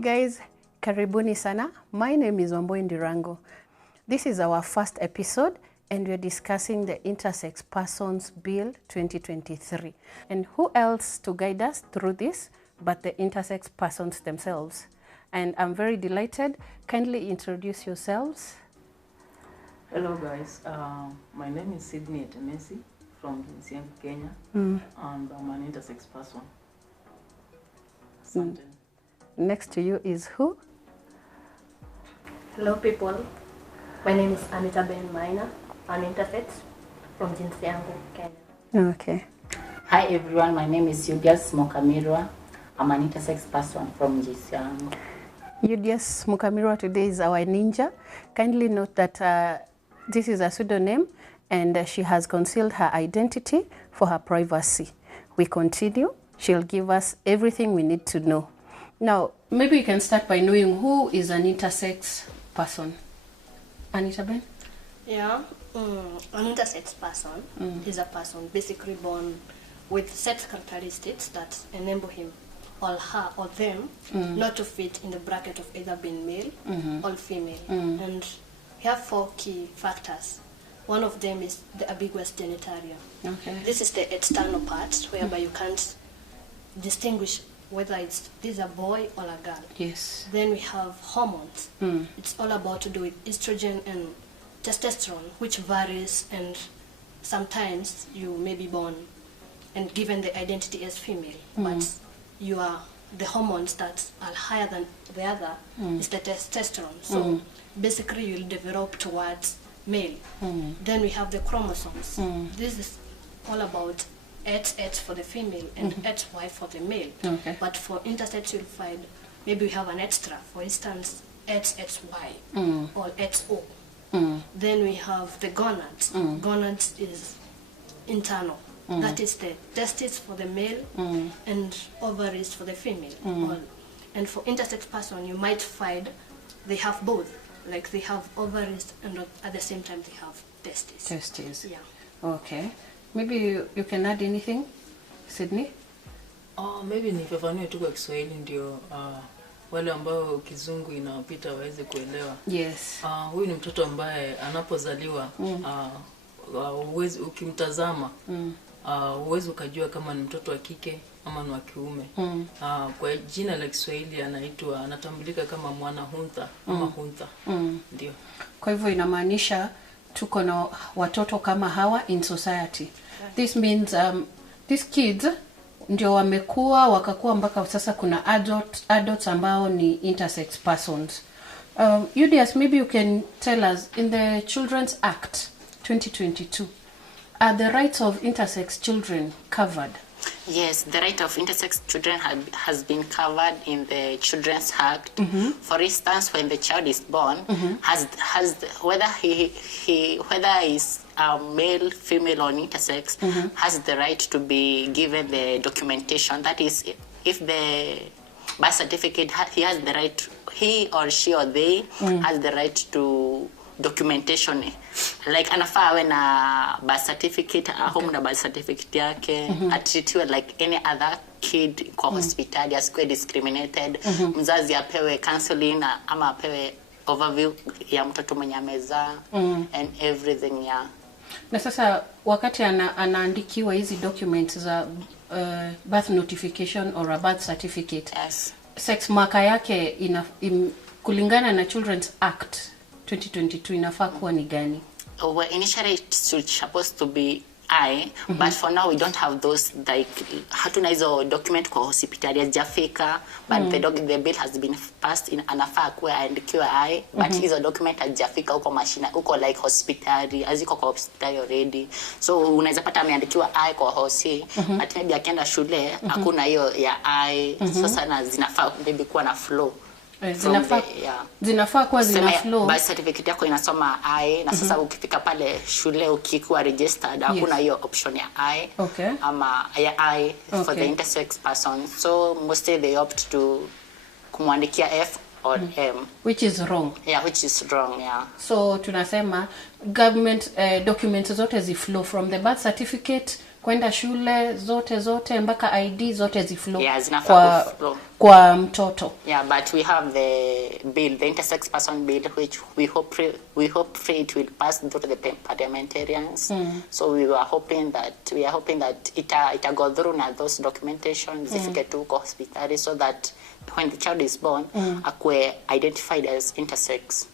guys, karibuni sana. My name is Wambui Ndirangu. This is our first episode and we're discussing the Intersex Persons Bill 2023. And who else to guide us through this but the intersex persons themselves? And I'm very delighted. Kindly introduce yourselves. Hello guys, my name is Sydney Etemesi from Jinsiangu, Kenya, and I'm an intersex person. Next to you is who? Hello people, my name is Anita Ben Maina, an intersex from Jinsiangu, Kenya. Okay. Hi everyone, my name is Yudias Mokamirwa. I'm an intersex person from Jinsiangu. Yudias Mokamirwa today is our ninja. Kindly note that this is a pseudonym and she has concealed her identity for her privacy. We continue. She'll give us everything we need to know. Now, maybe you can start by knowing who is an intersex person. Anita Ben? Yeah, an intersex person is a person basically born with sex characteristics that enable him or her or them not to fit in the bracket of either being male or female. And we have 4 key factors. One of them is the ambiguous genitalia. Okay. This is the external part whereby you can't distinguish whether this is a boy or a girl. Yes. Then we have hormones. It's all about to do with estrogen and testosterone, which varies, and sometimes you may be born and given the identity as female, but you are the hormones that are higher than the other is the testosterone. So basically you'll develop towards male. Then we have the chromosomes. This is all about XX for the female and XY for the male. Okay. But for intersex you'll find maybe we have an extra, for instance XXY or XO. Then we have the gonads. Gonads is internal. That is the testes for the male and ovaries for the female. And for intersex person you might find they have both. Like they have ovaries and at the same time they have testes. Testes. Yeah. Okay. Maybe you can add anything, Sydney? Maybe nifafanue tu kwa Kiswahili ndio wale ambao kizungu inawapita waweze kuelewa. Yes. Huyu ni mtoto ambaye anapozaliwa ukimtazama uwezi ukajua kama ni mtoto wa kike ama ni wa kiume. Kwa jina la Kiswahili anatambulika kama mwana huntha ama huntha. Ndio. Kwa hivyo inamaanisha tuko na watoto kama hawa in society. This means these kids ndio wamekuwa wakakuwa mpaka sasa kuna adults ambao ni intersex persons. Udias, maybe you can tell us, in the Children's Act 2022, are the rights of intersex children covered? Yes, the right of intersex children has been covered in the Children's Act. For instance, when the child is born, whether he's male, female, or intersex, has the right to be given the documentation. That is, if the birth certificate, he or she or they has the right to documentation. Like anafaa awe na birth certificate, home na birth certificate yake, atreatiwe like any other kid kwa hospitali, asikuwe discriminated, mzazi apewe counseling ama apewe overview ya mtoto mwenye amezaa and everything. Na sasa wakati anaandikiwa hizi documents za birth notification or a birth certificate, Yes. Sex marker yake kulingana na Children's Act 2022 inafaa kuwa ni gani? Well, initially it's supposed to be I, but for now we don't have those, like hatuna hizo document kwa hospitali hajafika, but the bill has been passed in, anafaa kuwa andikiwe I, but hizo document hajafika huko mashina huko like hospitali aziko kwa hospitali already, so unaweza pata ameandikiwa I kwa hosi, but maybe akienda shule hakuna hiyo ya I. Sasa na zinafaa maybe kuwa na flow. Zinafaa kuwa zina flow. Birth certificate yako inasoma I, na sasa ukifika pale shule ukikuwa registered hakuna hiyo option ya I. Ama ya I for the intersex person. So mostly they opt to kumwandikia F or M, which is wrong. Yeah, which is wrong, yeah. So tunasema government documents zote zi flow from the birth certificate kwenda shule zote mpaka ID zote ziflow Yeah, zinafaa kuflow. kwa mtoto. Yeah, but we have the bill, the intersex person bill, which we hope it will pass through the parliamentarians. So we are hoping that it go through na those documentation zifike tu kwa hospitali, so that when the child is born akwe identified as intersex.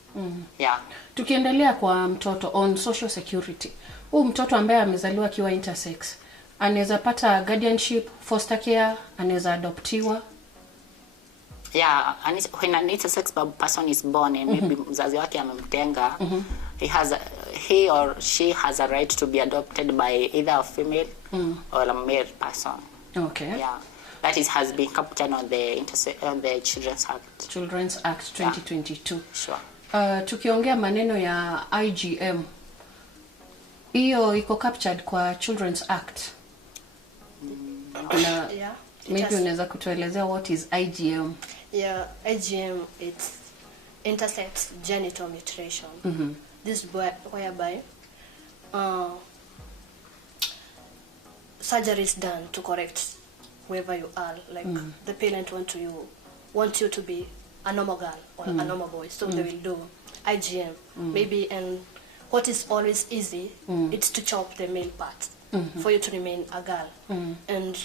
Yeah. Tukiendelea kwa mtoto on social security, huu mtoto ambaye amezaliwa akiwa intersex anaweza pata guardianship, foster care, anaweza adoptiwa? Yeah, and when an intersex person is born and maybe mzazi wake amemtenga, he or she has a right to be adopted by either a female or a male person. Okay. Yeah, that has been captured on the Children's Act. Children's Act 2022. Yeah. Sure. Tukiongea maneno ya IGM, hiyo iko captured kwa Children's Act. Yeah. Maybe unaweza kutuelezea what is IGM? Yeah, IGM, it's intersex genital mutilation. This is whereby surgery is done to correct whoever you are. Like the parent want you to be a normal girl or a normal boy, so they will do IGM. Maybe, and what is always easy, it's to chop the male part for you to remain a girl. And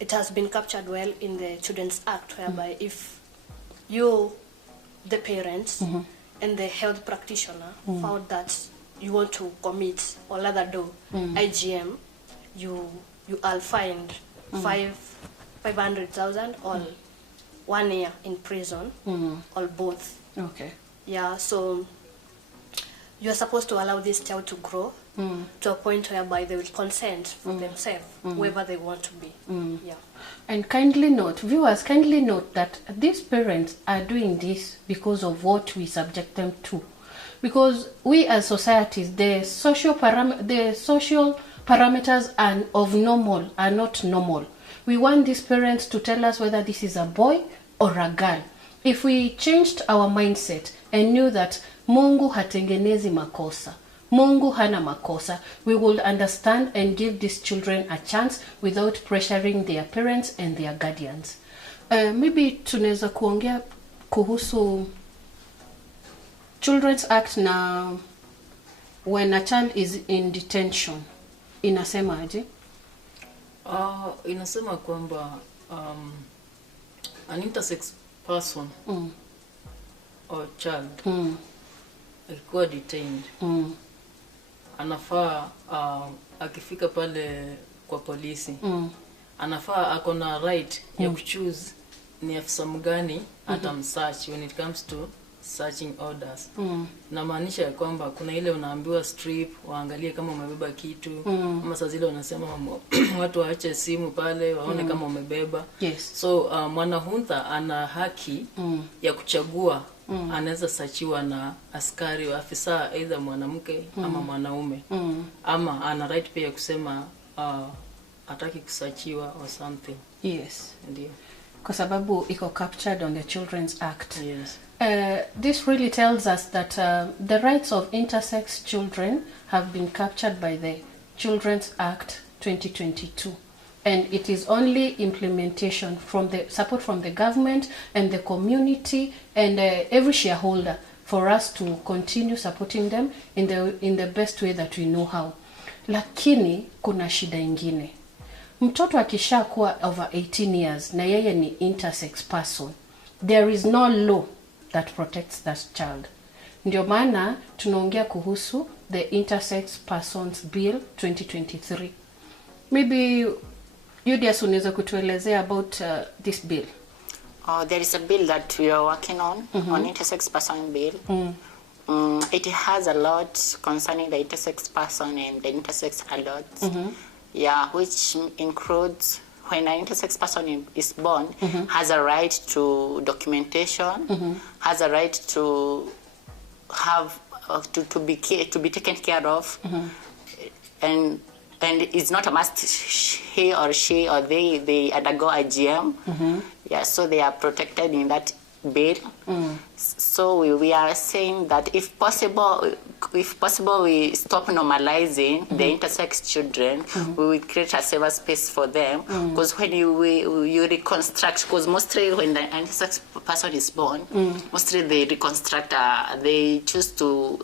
it has been captured well in the Children's Act, whereby if you, the parents, and the health practitioner found that you want to commit or rather do IGM, you are fined 500,000 or 1 year in prison, or both. Okay. Yeah, so you are supposed to allow this child to grow to a point whereby they will consent for themselves, whoever they want to be. Yeah. And viewers, kindly note that these parents are doing this because of what we subject them to. Because we as societies, the social parameters of normal are not normal. We want these parents to tell us whether this is a boy or a girl. If we changed our mindset and knew that Mungu hatengenezi makosa, Mungu hana makosa, we will understand and give these children a chance without pressuring their parents and their guardians. Maybe tunaweza kuongea kuhusu Children's Act na when a child is in detention. Inasema aje? Inasema kwamba an intersex person or child akikuwa detained, anafaa akifika pale kwa polisi, anafaa akona right ya kuchoose ni afisa mgani atamsearch when it comes to searching orders. Na maanisha kwamba kuna ile unaambiwa strip, waangalie kama umebeba kitu, ama saa zile wanasema watu waache simu pale waone kama umebeba. Yes. So mwanahunta ana haki ya kuchagua, anaweza sachiwa na askari wa afisa either mwanamke ama mwanaume, ama ana right pia kusema hataki kusachiwa or something. Yes. Ndio. Kwa sababu iko captured on the Children's Act. Yes. This really tells us that the rights of intersex children have been captured by the Children's Act 2022. And it is only implementation from the support from the government and the community and every shareholder for us to continue supporting them in the best way that we know how. Lakini kuna shida ingine. Mtoto akishakuwa over 18 years na yeye ni intersex person, there is no law that protects that child. Ndio maana tunaongea kuhusu the Intersex Persons Bill 2023. Maybe Julius unaweza kutuelezea about this bill? There is a bill that we are working on intersex person bill. It has a lot concerning the intersex person and the intersex adults. Yeah, which includes when an intersex person is born, has a right to documentation, has a right to have to be taken care of, and it's not a must he or she or they undergo IGM. Yeah, so they are protected in that bill. So we are saying that if possible we stop normalizing the intersex children. We will create a safer space for them, because when you reconstruct, because mostly when the intersex person is born, mostly they reconstruct, they choose to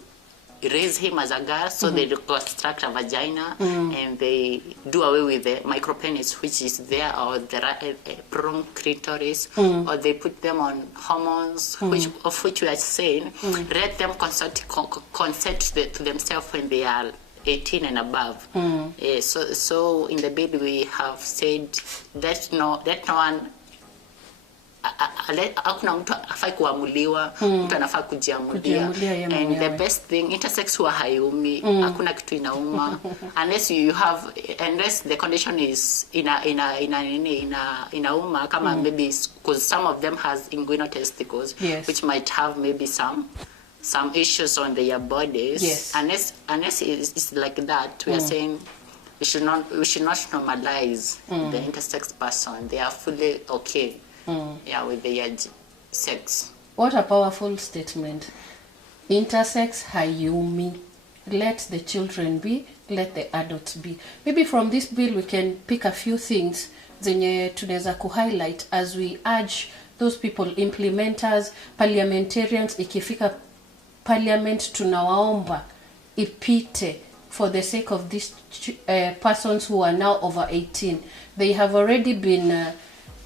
raise him as a girl, so they reconstruct a vagina, and they do away with the micropenis which is there, or the prong clitoris, or they put them on hormones, of which we are saying, let them consent to themselves when they are 18 and above. So in the bill we have said that no one hakuna mtu afai kuamuliwa, mtu anafaa kujiamulia. And the best thing, intersex huwa haiumi, hakuna kitu inauma unless the condition is inauma, kama maybe because some of them has inguinal testicles, which might have maybe some issues on their bodies. Unless it's like that, we are saying we should not normalize the intersex person. They are fully okay with their sex. What a powerful statement. Intersex hayumi. Let the children be, let the adults be. Maybe from this bill we can pick a few things zenye tunaweza ku-highlight as we urge those people, implementers, parliamentarians. Ikifika parliament tunawaomba ipite for the sake of these persons who are now over 18. They have already been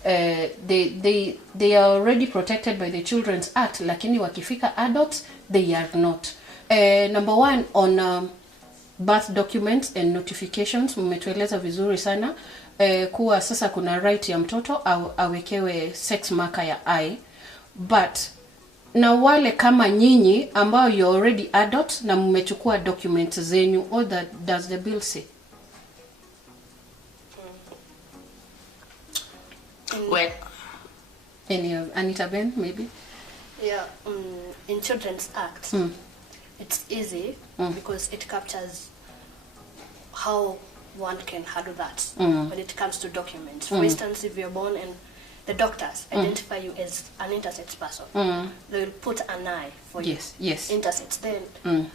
they are already protected by the Children's Act, lakini wakifika adults they are not. Number one, on birth documents and notifications, mmetueleza vizuri sana kuwa sasa kuna right ya mtoto awekewe sex marker ya I, but na wale kama nyinyi ambao you already adult na mmechukua documents zenyu, all that does the bill say? Well, Anita Ben, maybe? Yeah, in Children's Act, it's easy because it captures how one can handle that when it comes to documents. For instance, if you're born and the doctors identify you as an intersex person, they will put an I for you. Yes. Intersex. Then,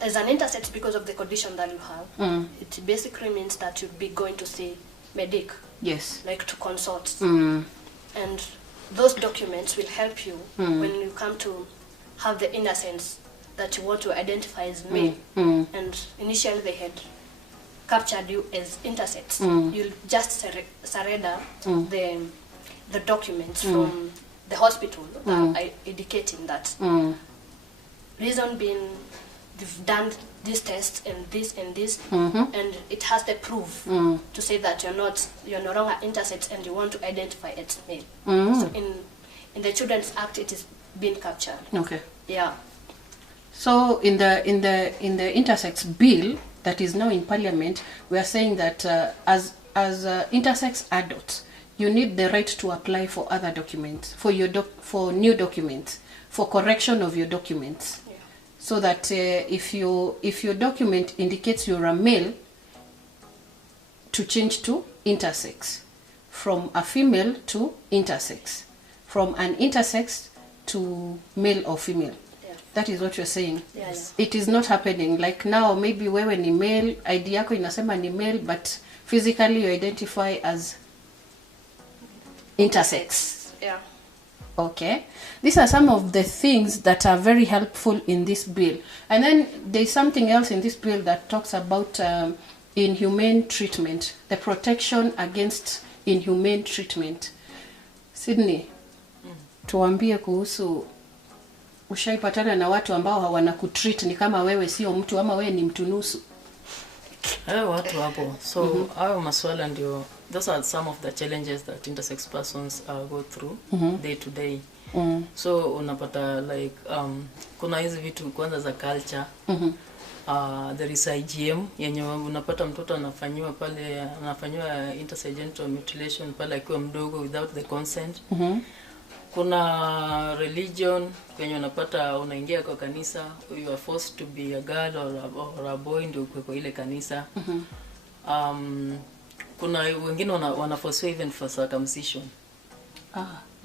as an intersex, because of the condition that you have, it basically means that you'll be going to see medic. Yes. Like to consult. And those documents will help you when you come to have the innocence that you want to identify as male. And initially they had captured you as intersex. You'll just surrender the documents from the hospital indicating that. Reason being, they've done this test and this and this, and it has the proof to say that you're no longer intersex and you want to identify as male. So in the Children's Act, it is being captured. Okay. Yeah. So in the intersex bill that is now in Parliament, we are saying that as intersex adults, you need the right to apply for other documents, for new documents, for correction of your documents. So that if your document indicates you're a male, to change to intersex, from a female to intersex, from an intersex to male or female. That is what you're saying. Yes. It is not happening. Like now, maybe wewe ni male, ID yako inasema ni male, but physically you identify as intersex. Yeah. Okay, these are some of the things that are very helpful in this bill. And then there's something else in this bill that talks about inhumane treatment, the protection against inhumane treatment. Sydney, tuambie kuhusu, ushaipatana na watu ambao hawana kutreat ni kama wewe sio mtu ama wewe ni mtu nusu? Watu hapo. So hayo maswala ndio, those are some of the challenges that intersex persons go through day to day. So unapata like kuna hizi vitu kwanza za culture. There is IGM yenye unapata mtoto anafanywa intersegmental mutilation pale akiwa mdogo without the consent. Kuna religion kwenye unapata unaingia kwa kanisa, you are forced to be a girl or a boy ndio kwa ile kanisa. Kuna wengine wanaforce even for circumcision.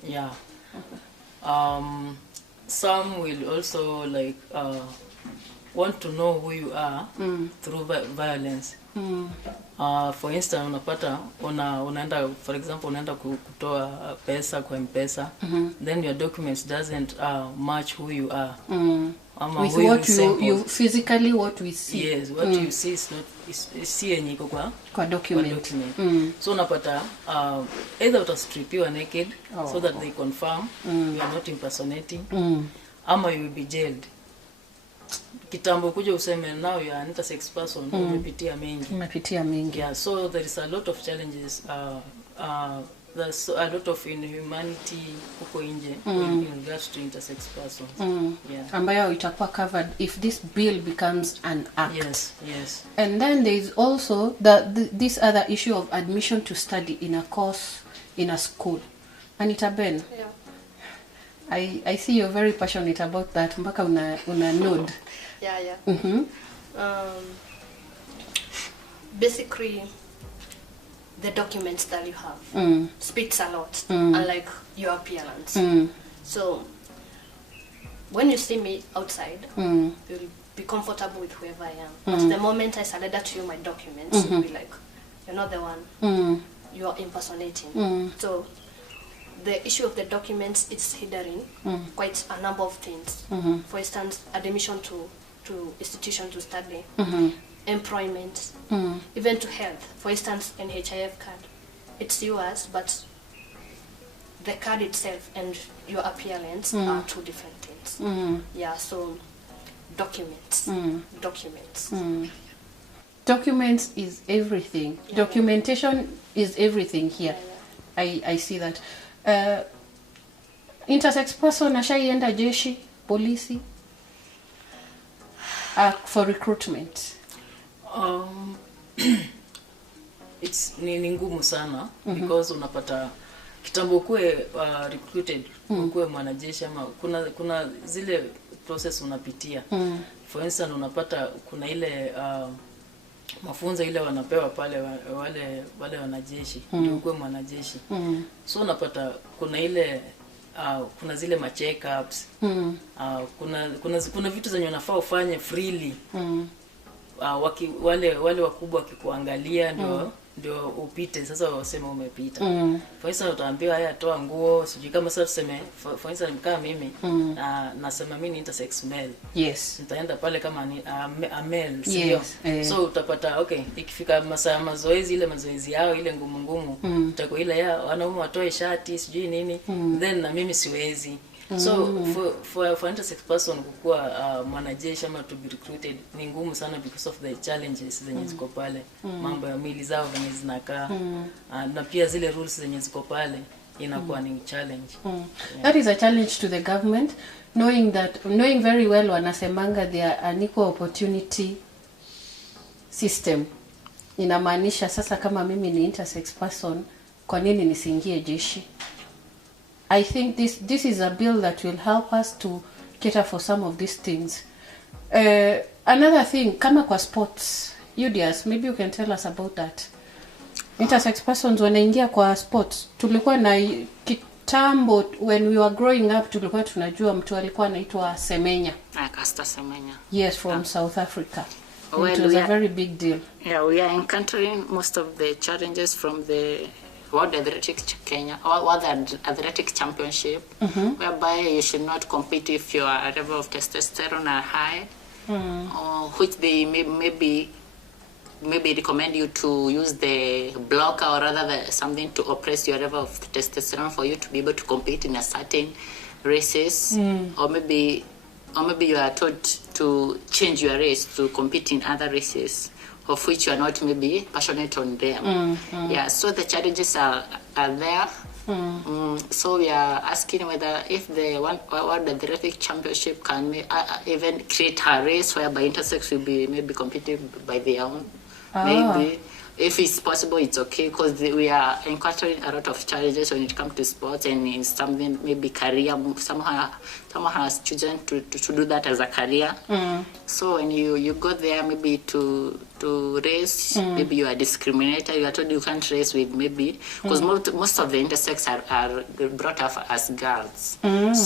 Yeah. some will also like want to know who you are through violence. For instance, unapata unaenda, for example, unaenda kutoa pesa kwa Mpesa, then your documents doesn't match who you are. With what you physically, what we see. Yes, what you see is not see yenye iko kwa document. So unapata either utastripiwa naked so that they confirm you are not impersonating, ama you will be jailed. Kitambo kuja useme now you are an intersex person, umepitia mengi. Yeah, so there is a lot of challenges. There's a lot of inhumanity huko nje in regards to intersex persons. Yeah. Ambayo itakuwa covered if this bill becomes an act. Yes. And then there is also this other issue of admission to study in a course in a school. Anita Ben. Yeah. I see you're very passionate about that. Mpaka una nod. Yeah. Basically, the documents that you have speaks a lot, unlike your appearance. So, when you see me outside, you'll be comfortable with whoever I am. But the moment I surrender to you my documents, you'll be like, you're not the one. You're impersonating. So, the issue of the documents is hindering quite a number of things. For instance, admission to institution to study, employment, even to health. For instance, an HIF card, it's yours, but the card itself and your appearance are two different things. Yeah, so documents. Documents is everything. Yeah. Documentation is everything here. Yeah. I see that. Intersex person ashaienda jeshi, polisi, for recruitment. It's ni ngumu sana because unapata kitambo kwe recruited kwe mwanajeshi ama kuna zile process unapitia. For instance, unapata kuna ile mafunzo ile wanapewa pale wale wanajeshi ndio kwe mwanajeshi. So unapata kuna ile kuna zile ma check-ups, kuna vitu zenye unafaa ufanye freely. Wale wakubwa wakikuangalia ndio upite, sasa waseme umepita. For instance, utaambiwa haya toa nguo, sijui kama sasa tuseme for instance kama mimi nasema mimi ni intersex male. Yes. Nitaenda pale kama ni a male, sio? Yes. So utapata okay, ikifika masaa mazoezi ile mazoezi yao ile ngumu utakuwa ile ya wanaume watoe shati sijui nini, then na mimi siwezi. So for intersex person kukua mwanajeshi ama to be recruited ni ngumu sana because of the challenges zenye ziko pale, mambo ya mili zao zenye zinakaa, na pia zile rules zenye ziko pale inakuwa ni challenge. That is a challenge to the government, knowing very well wanasemanga they are an equal opportunity system. Inamaanisha sasa kama mimi ni intersex person, kwa nini nisiingie jeshi? I think this is a bill that will help us to cater for some of these things. Another thing, kama kwa sports, UDS, maybe you can tell us about that. Intersex persons wanaingia kwa sports. Tulikuwa na kitambo, when we were growing up, tulikuwa tunajua mtu alikuwa anaitwa Semenya. Caster Semenya. Yes, from South Africa. Well, it was a very big deal. Yeah, we are encountering most of the challenges from the World Athletic Championship, whereby you should not compete if your level of testosterone are high, or which they maybe recommend you to use the blocker or rather something to oppress your level of testosterone for you to be able to compete in a certain races, or maybe you are told to change your race to compete in other races of which you are not maybe passionate on them. Yeah, so the challenges are there. So we are asking whether if the World Athletic Championship can even create a race whereby intersex will be maybe competing by their own, maybe, if it's possible, it's okay, because we are encountering a lot of challenges when it comes to sports, and in something maybe career. Someone has chosen to do that as a career. So when you go there, maybe to race, maybe you are discriminated. You are told you can't race with maybe, because most of the intersex are brought up as girls.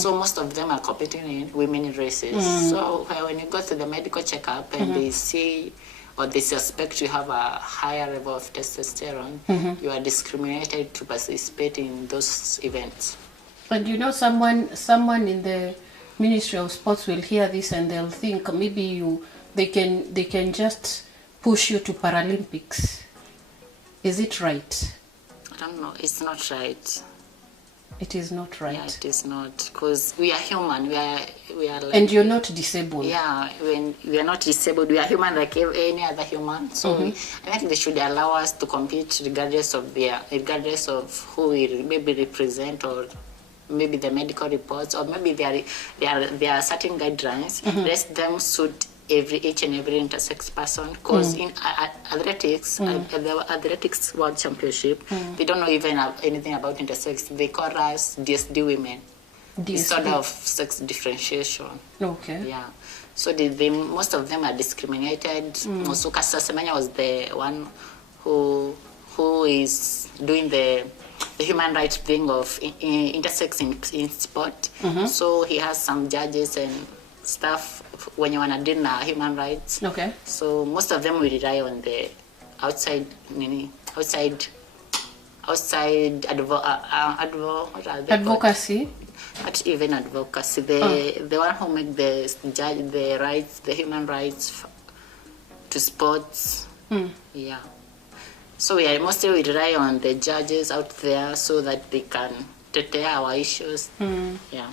So most of them are competing in women races. So when you go to the medical checkup and they see or they suspect you have a higher level of testosterone, you are discriminated to participate in those events. And you know, someone in the Ministry of Sports will hear this and they'll think maybe they can just push you to Paralympics. Is it right? I don't know. It's not right. It is not right. Yeah, it is not, because we are human. We are like, and you're not disabled. Yeah, when we are not disabled, we are human like any other human. So I think they should allow us to compete regardless of who we maybe represent, or maybe the medical reports, or maybe there are certain guidelines. Let them suit each and every intersex person, because in athletics, the athletics world championship, they don't know even anything about intersex. They call us DSD women. It's sort of sex differentiation. Okay. Yeah. So they most of them are discriminated. Mosuka Sasemenya was the one who is doing the human rights thing of intersex in sport. So he has some judges and stuff when you want to deal human rights. Okay. So most of them will rely on the outside advocacy. Not even advocacy. The one who make the human rights to sports. Yeah. So we mostly rely on the judges out there so that they can take our issues. Yeah.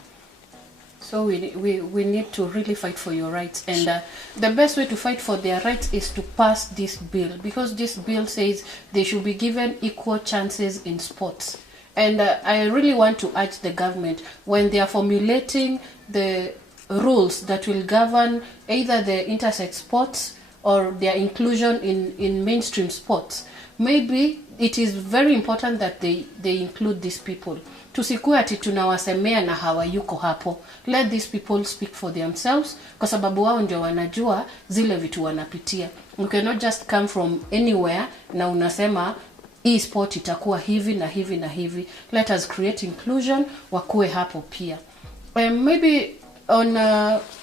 So we need to really fight for your rights, and the best way to fight for their rights is to pass this bill, because this bill says they should be given equal chances in sports. And I really want to urge the government, when they are formulating the rules that will govern either the intersex sports or their inclusion in mainstream sports, maybe it is very important that they include these people. Tusikue ati tunawasemea na hawayuko hapo. Let these people speak for themselves, kwa sababu wao ndio wanajua zile vitu wanapitia. You cannot just come from anywhere na unasema hii sport itakuwa hivi na hivi na hivi. Let us create inclusion, wakue hapo pia. Maybe on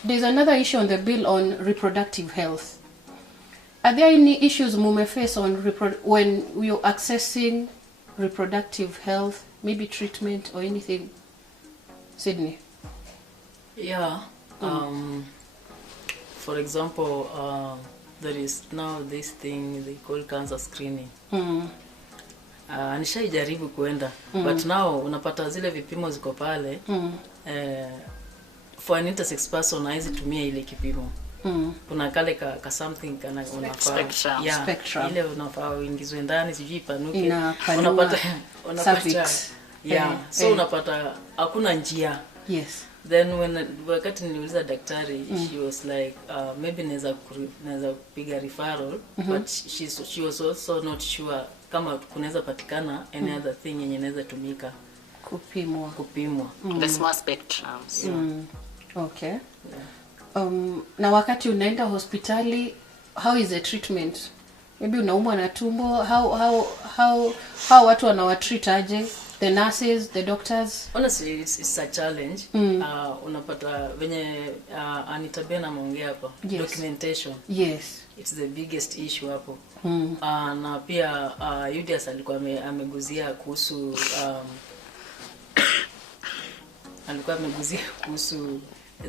there's another issue on the bill on reproductive health. Are there any issues mume face on when you're accessing reproductive health, maybe treatment or anything? Sydney? Yeah. For example, there is now this thing they call cancer screening. Nishaijaribu kuenda, but now unapata zile vipimo ziko pale. For an intersex person haizi tumia ile kipimo. Kuna kale ka something kana unafaa. Yeah, spectrum. Ile unafaa uingizwe ndani sijui panuke. Unapata cervix. Yeah. So unapata hakuna njia. Yes. Then wakati niliuliza daktari, she was like maybe naweza kupiga referral, but she was also not sure kama kunaweza patikana any other thing yenye inaweza tumika kupimwa. The small spectrums. Okay. Yeah. Na wakati unaenda hospitali, how is the treatment? Maybe unaumwa na tumbo, how watu wanawatreat aje? The nurses, the doctors? Honestly, it's a challenge. Unapata venye Anitabia na maongea hapa. Yes. Documentation. Yes. It's the biggest issue hapo. Na pia Udias alikuwa ameguzia kuhusu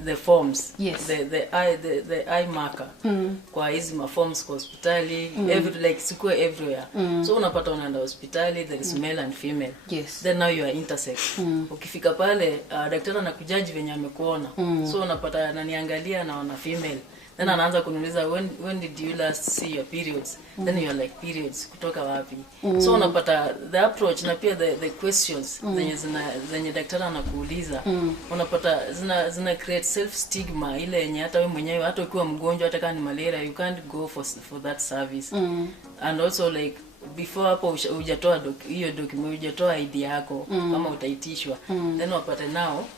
the forms. Yes. The eye marker. Kwa hizi forms kwa hospitali, sikue everywhere. So unapata unaenda hospitali, there is male and female. Yes. Then now you are intersex. Ukifika pale daktari anakujaji venye amekuona. So unapata ananiangalia na wana female. Then anaanza kuniuliza when did you last see your periods? Then you are like, periods kutoka wapi? So unapata the approach na pia the questions zenye daktari anakuuliza, unapata zina create self stigma ile yenye hata wewe mwenyewe hata ukiwa mgonjwa hata kama ni malaria you can't go for that service. And also like before hapo hujatoa hiyo document, hujatoa ID yako kama utaitishwa, then wapate nao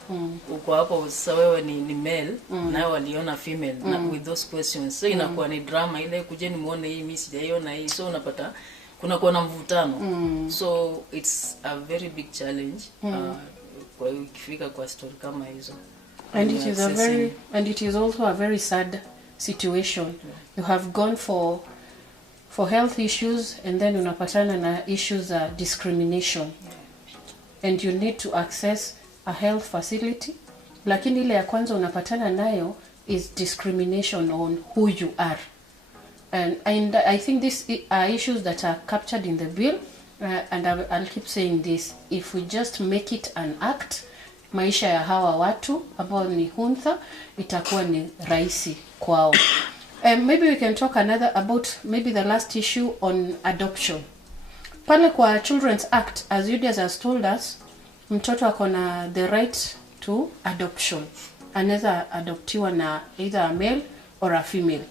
uko hapo sasa wewe ni male na waliona female na with those questions, so inakuwa ni drama ile, kujeni muone hii mimi sijaiona hii, so unapata kuna kuwa na mvutano. So it's a very big challenge kwa ukifika kwa story kama hizo. And it is also a very sad situation. You have gone for health issues, and then unapatana na issues of discrimination, and you need to access a health facility, lakini ile ya kwanza unapatana nayo is discrimination on who you are. And I think these are issues that are captured in the bill, and I'll keep saying this, if we just make it an act, maisha ya hawa watu ambao ni huntha itakuwa ni rahisi kwao. Maybe we can talk about maybe the last issue on adoption. Pale kwa Children's Act, as Julius has told us, mtoto akona the right to adoption. Anaweza adoptiwa na either a male or a female.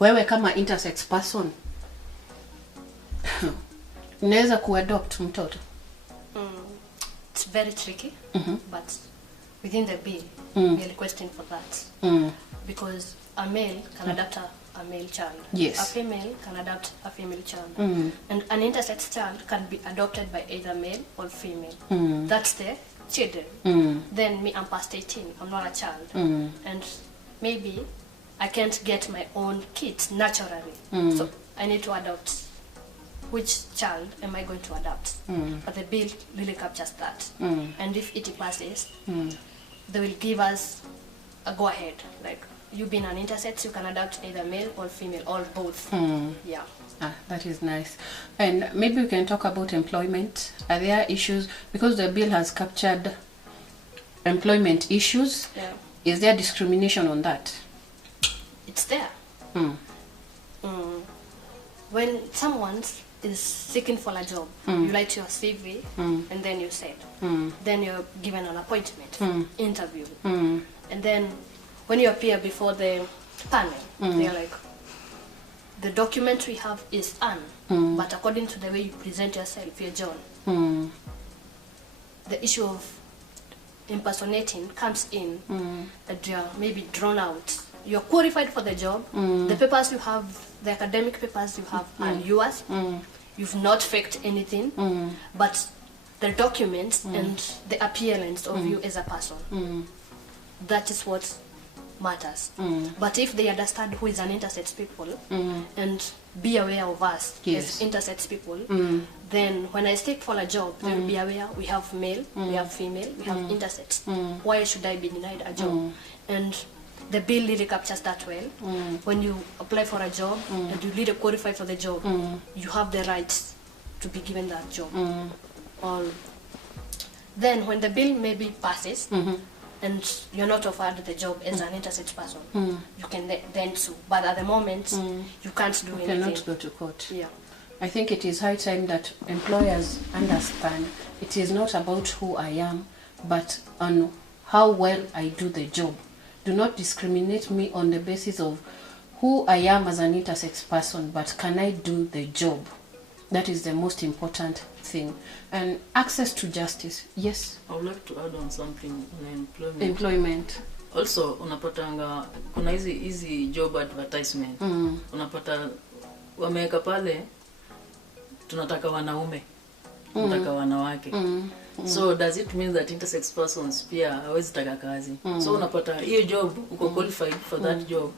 Wewe kama intersex person, unaweza kuadopt mtoto? It's very tricky, but within the bill, we are requesting for that. Because a male can adopt a male child. Yes. A female can adopt a female child. And an intersex child can be adopted by either male or female. That's the children. Then me, I'm past 18. I'm not a child. And maybe I can't get my own kids naturally. So I need to adopt. Which child am I going to adopt? But the bill really captures that. And if it passes, they will give us a go-ahead. Like, you being an intersex, you can adopt either male or female, or both. Yeah. That is nice. And maybe we can talk about employment. Are there issues, because the bill has captured employment issues, is there discrimination on that? It's there. When someone is seeking for a job, you write your CV, and then you said, then you're given an appointment, interview, and then when you appear before the panel, they're like, the document we have is Anne, but according to the way you present yourself, you're John. The issue of impersonating comes in, that you're maybe drawn out. You're qualified for the job. The papers you have, the academic papers you have are yours. You've not faked anything, but the documents and the appearance of you as a person, that is what matters. But if they understand who is an intersex people and be aware of us as intersex people, then when I stick for a job, they will be aware we have male, we have female, we have intersex. Why should I be denied a job? And the bill really captures that well. When you apply for a job and you really qualify for the job, you have the rights to be given that job. Then when the bill maybe passes and you're not offered the job as an intersex person, you can then sue. But at the moment, you can't do anything. You cannot go to court. Yeah. I think it is high time that employers understand it is not about who I am, but on how well I do the job. Do not discriminate me on the basis of who I am as an intersex person, but can I do the job? That is the most important thing. And access to justice. Yes? I would like to add on something on employment. Also, unapatanga, kuna hizi job advertisement. Unapata, wameweka pale, tunataka wanaume, tunataka wanawake. So does it mean that intersex persons pia hawezi taka kazi? So unapata hiyo job uko qualified for that job,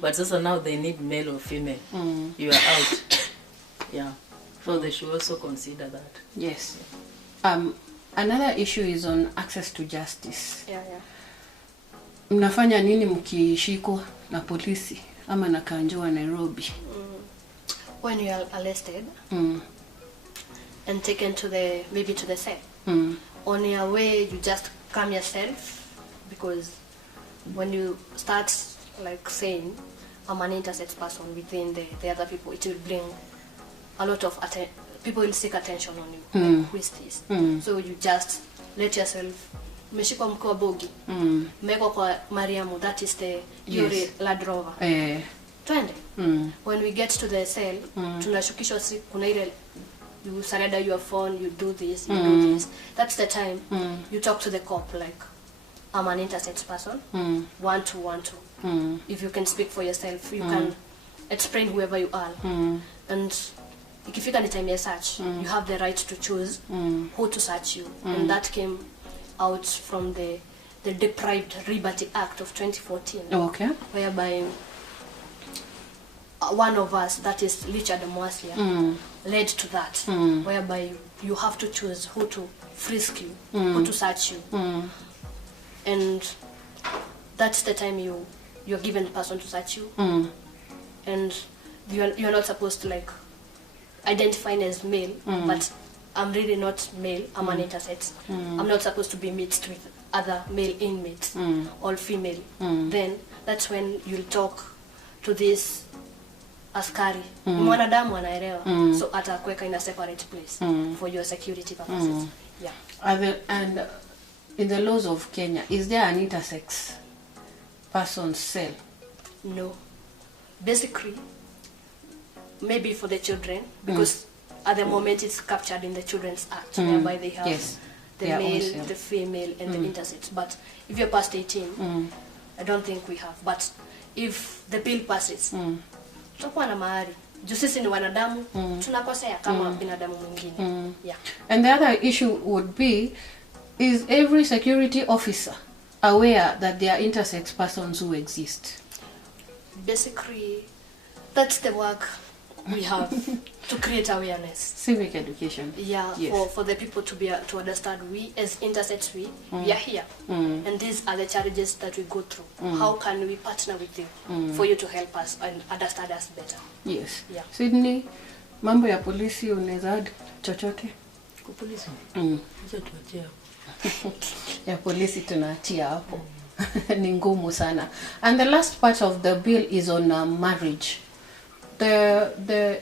but sasa now they need male or female. You are out. Yeah. So they should also consider that. Yes. Another issue is on access to justice. Mnafanya nini mkishikwa na polisi ama na kanjwa Nairobi? When you are arrested and taken to maybe to the cell. On your way, you just calm yourself, because when you start like saying I'm an intersex person within the other people, it will bring a lot of people will seek attention on you. Like, who is this? So you just let yourself. Meshikwa mkoa bogi. Meko kwa Mariamu, that is the Yuri Land Rover. twende. When we get to the cell, tunashukishwa si kuna ile you surrender your phone, you do this, you do this. That's the time you talk to the cop like, I'm an intersex person, 1212. If you can speak for yourself, you can explain whoever you are. And ikifika ni time ya search, you have the right to choose who to search you. And that came out from the Deprived Liberty Act of 2014. Okay. Whereby one of us, that is Richard Mwasia, led to that. Whereby you have to choose who to frisk you, who to search you. And that's the time you're given the person to search you. And you're not supposed to like identifying as male, but I'm really not male, I'm an intersex. I'm not supposed to be mixed with other male inmates, all female. Then that's when you'll talk to this askari. Mwanadamu anaelewa, so atakuweka in a separate place for your security purposes. Yeah. And in the laws of Kenya, is there an intersex person's cell? No. Basically, maybe for the children, because at the moment it's captured in the Children's Act, whereby they have the male, the female, and the intersex. But if you're past 18, I don't think we have. But if the bill passes, tutakuwa na mahari. Juu sisi ni wanadamu, tunakosea kama binadamu mwingine. Yeah. And the other issue would be, is every security officer aware that there are intersex persons who exist? Basically, that's the work we have to create awareness. Civic education. Yeah, yes. for the people to understand, we as intersex, we are here. And these are the challenges that we go through. How can we partner with you for you to help us and understand us better? Yes. Yeah. Sydney, mambo ya polisi unaweza add chochote? Kwa polisi? Hizo tuachie hapo. Ya polisi tunaachia hapo. Ni ngumu sana. And the last part of the bill is on marriage. The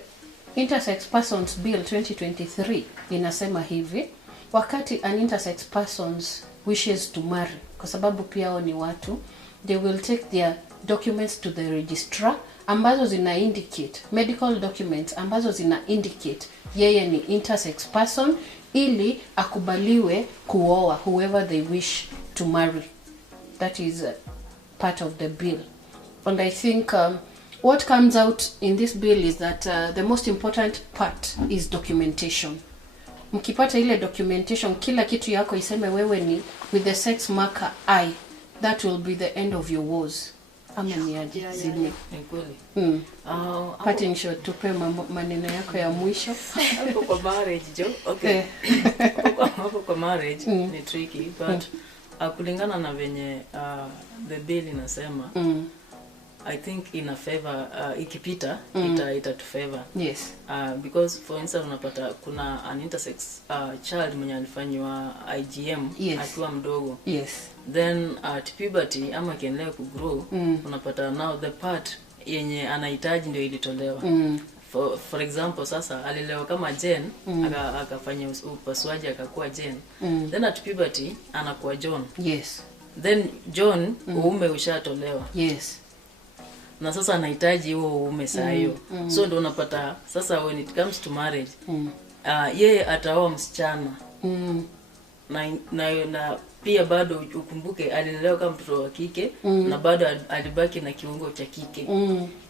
Intersex Persons Bill 2023 inasema hivi, wakati an intersex persons wishes to marry, kwa sababu pia wao ni watu, they will take their documents to the registrar ambazo zina indicate, medical documents ambazo zina indicate yeye ni intersex person, ili akubaliwe kuoa whoever they wish to marry. That is part of the bill. And I think what comes out in this bill is that the most important part is documentation. Mkipata ile documentation, kila kitu yako iseme wewe ni with the sex marker I, that will be the end of your woes. Ama ni aje Sydney? Ni kweli. Parting shot, tupe maneno yako ya mwisho. Hapo kwa marriage jo. Okay. Hapo kwa marriage ni tricky, but kulingana na venye the bill inasema, I think in a favor, ikipita ita to favor. Yes. Because for instance unapata kuna an intersex child mwenye alifanywa IGM akiwa mdogo. Yes. Then at puberty ama kiendelea ku grow, unapata now the part yenye anahitaji ndio ilitolewa. For example sasa alilewa kama Jen, akafanya upasuaji akakuwa Jen. Then at puberty anakuwa John. Yes. Then John uume ushatolewa. Yes. Na sasa anahitaji huo uume saa hiyo. So ndio unapata sasa when it comes to marriage, yeye ataoa msichana. Na pia bado ukumbuke alilelewa kama mtoto wa kike na bado alibaki na kiungo cha kike.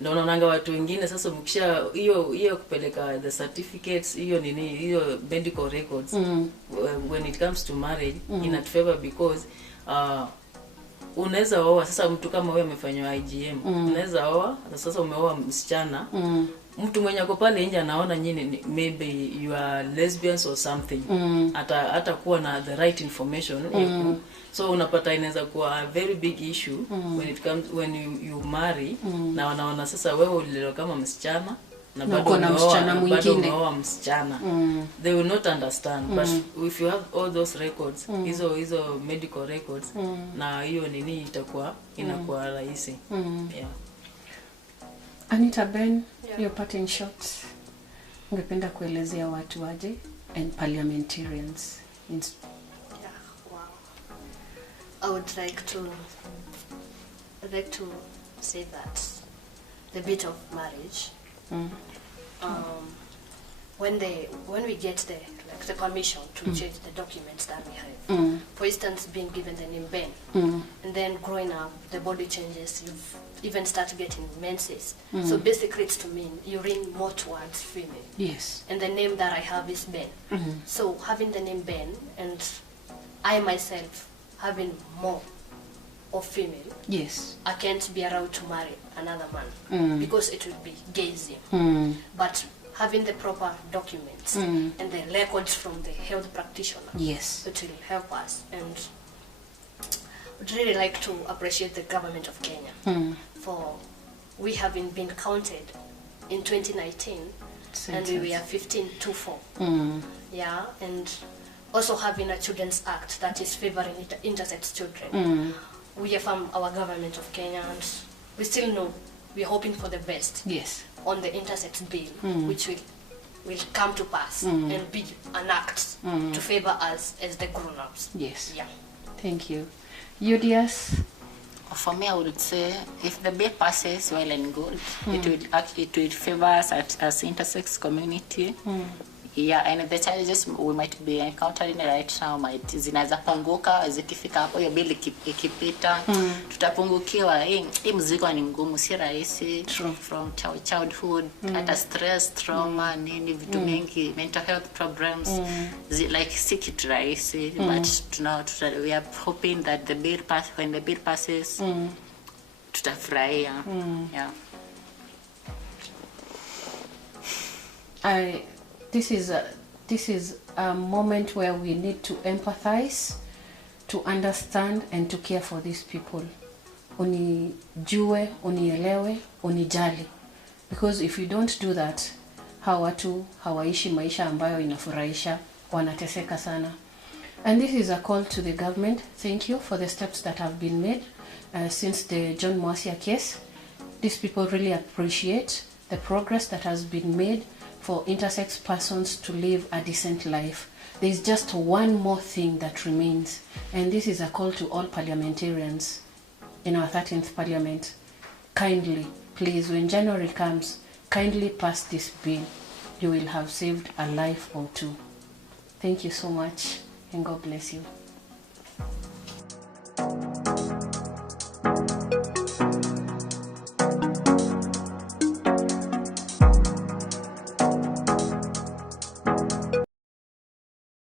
Ndio unaona watu wengine sasa mkisha hiyo kupeleka the certificates, hiyo nini, hiyo medical records, when it comes to marriage in a favor, because unaweza oa sasa mtu kama wewe amefanywa IGM, unaweza oa sasa umeoa msichana, mtu mwenye ako pale nje anaona nyinyi maybe you are lesbians or something, hata kuwa na the right information. So unapata inaweza kuwa a very big issue when you marry, na wanaona sasa wewe ulilelewa kama msichana na bado umeoa msichana. They will not understand. But if you have all those records, hizo medical records, na hiyo nini itakuwa inakuwa rahisi. Yeah. Anita Ben, your parting shots. Ungependa kuelezea watu waje and parliamentarians? Yeah, wow. I would like to say that the bit of marriage, when we get the permission to change the documents that we have, for instance, being given the name Ben, and then growing up, the body changes, you even start getting menses. So basically it's to mean you lean more towards female. Yes. And the name that I have is Ben. So having the name Ben, and I myself having more of female, Yes. I can't be allowed to marry another man because it would be gayism. But having the proper documents and the records from the health practitioner, Yes. it will help us. And I'd really like to appreciate the government of Kenya for we having been counted in 2019 and we were 15-4. Yeah, and also having a Children's Act that is favoring intersex children. We affirm our government of Kenya, and we still know we're hoping for the best. Yes. On the intersex bill, which will come to pass and be an act to favor us as the grown-ups. Yes. Yeah. Thank you. Udias? For me, I would say if the bill passes well and good, it will favor us as intersex community. Yeah, and the challenges we might be encountering right now zinaweza punguka zikifika hapo, hiyo bill ikipita, tutapungukiwa. Hii mzigo ni ngumu, si rahisi. From childhood, hata stress, trauma, nini, vitu mengi, mental health problems, like si kitu rahisi. But we are hoping that when the bill passes, tutafurahia. Yeah. This is a moment where we need to empathize, to understand and to care for these people. Unijue, unielewe, unijali. Because if you don't do that, hawa watu hawaishi maisha ambayo inafurahisha, wanateseka sana. And this is a call to the government. Thank you for the steps that have been made since the John Mwasia case. These people really appreciate the progress that has been made for intersex persons to live a decent life. There is just one more thing that remains, and this is a call to all parliamentarians in our 13th parliament. Kindly, please, when January comes, kindly pass this bill. You will have saved a life or two. Thank you so much, and God bless you.